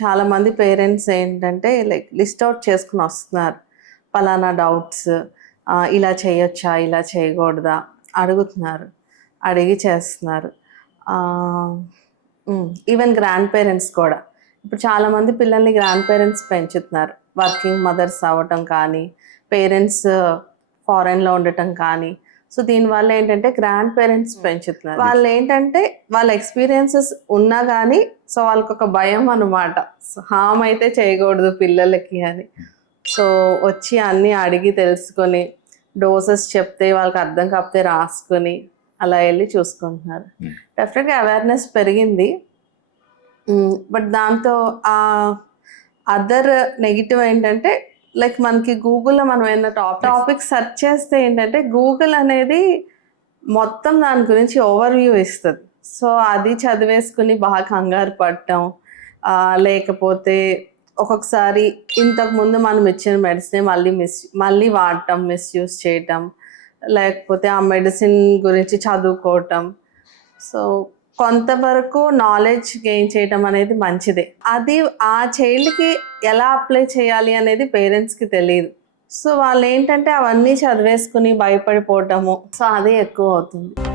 చాలామంది పేరెంట్స్ ఏంటంటే like list out చేసుకుని వస్తున్నారు. పలానా డౌట్స్ ఇలా చేయొచ్చా? ఇలా చేయకూడదా? అడుగుతున్నారు. అడిగి చేస్తున్నారు. ఈవెన్ గ్రాండ్ పేరెంట్స్ కూడా. ఇప్పుడు చాలామంది పిల్లల్ని గ్రాండ్ పేరెంట్స్ పెంచుతున్నారు. వర్కింగ్ మదర్స్ అవ్వటం కానీ, పేరెంట్స్ ఫారెన్‌లో ఉండటం కానీ. సో, దీనివల్ల ఏంటంటే గ్రాండ్ పేరెంట్స్ పెంచుతున్నారు. వాళ్ళేంటంటే వాళ్ళ ఎక్స్‌పీరియన్సెస్ ఉన్నా గానీ, సో, వాళ్ళకొక భయం అనమాట. సో, హార్మ్ అయితే చేయకూడదు పిల్లలకి అని. సో, వచ్చి అన్నీ అడిగి తెలుసుకొని, డోసెస్ చెప్తే వాళ్ళకి అర్థం కాకపోతే రాసుకొని, అలా ఎళ్లి చూసుకుంటున్నారు. డెఫినెట్‌గా అవేర్‌నెస్ పెరిగింది. బట్ దాంతో అదర్ నెగెటివ్ ఏంటంటే లైక్ మనకి గూగుల్‌లో మనం ఏదైనా టాపిక్ సెర్చ్ చేస్తే ఏంటంటే గూగుల్ అనేది మొత్తం దాని గురించి ఓవర్‌వ్యూ ఇస్తది. సో, అది చదివేసుకొని బాగా కంగారు పడటం, లేకపోతే ఒక్కొక్కసారి ఇంతకుముందు మనం ఇచ్చిన మెడిసినే మళ్ళీ వాడటం, మిస్‌యూజ్ చేయటం, లేకపోతే ఆ మెడిసిన్ గురించి చదువుకోవటం. సో, కొంతవరకు నాలెడ్జ్ గెయిన్ చేయటం అనేది మంచిదే. అది ఆ చైల్డ్‌కి ఎలా అప్లై చేయాలి అనేది పేరెంట్స్‌కి తెలీదు. సో, వాళ్ళేంటంటే అవన్నీ చదివేసుకొని భయపడిపోవటము. సో, అదే ఎక్కువ అవుతుంది.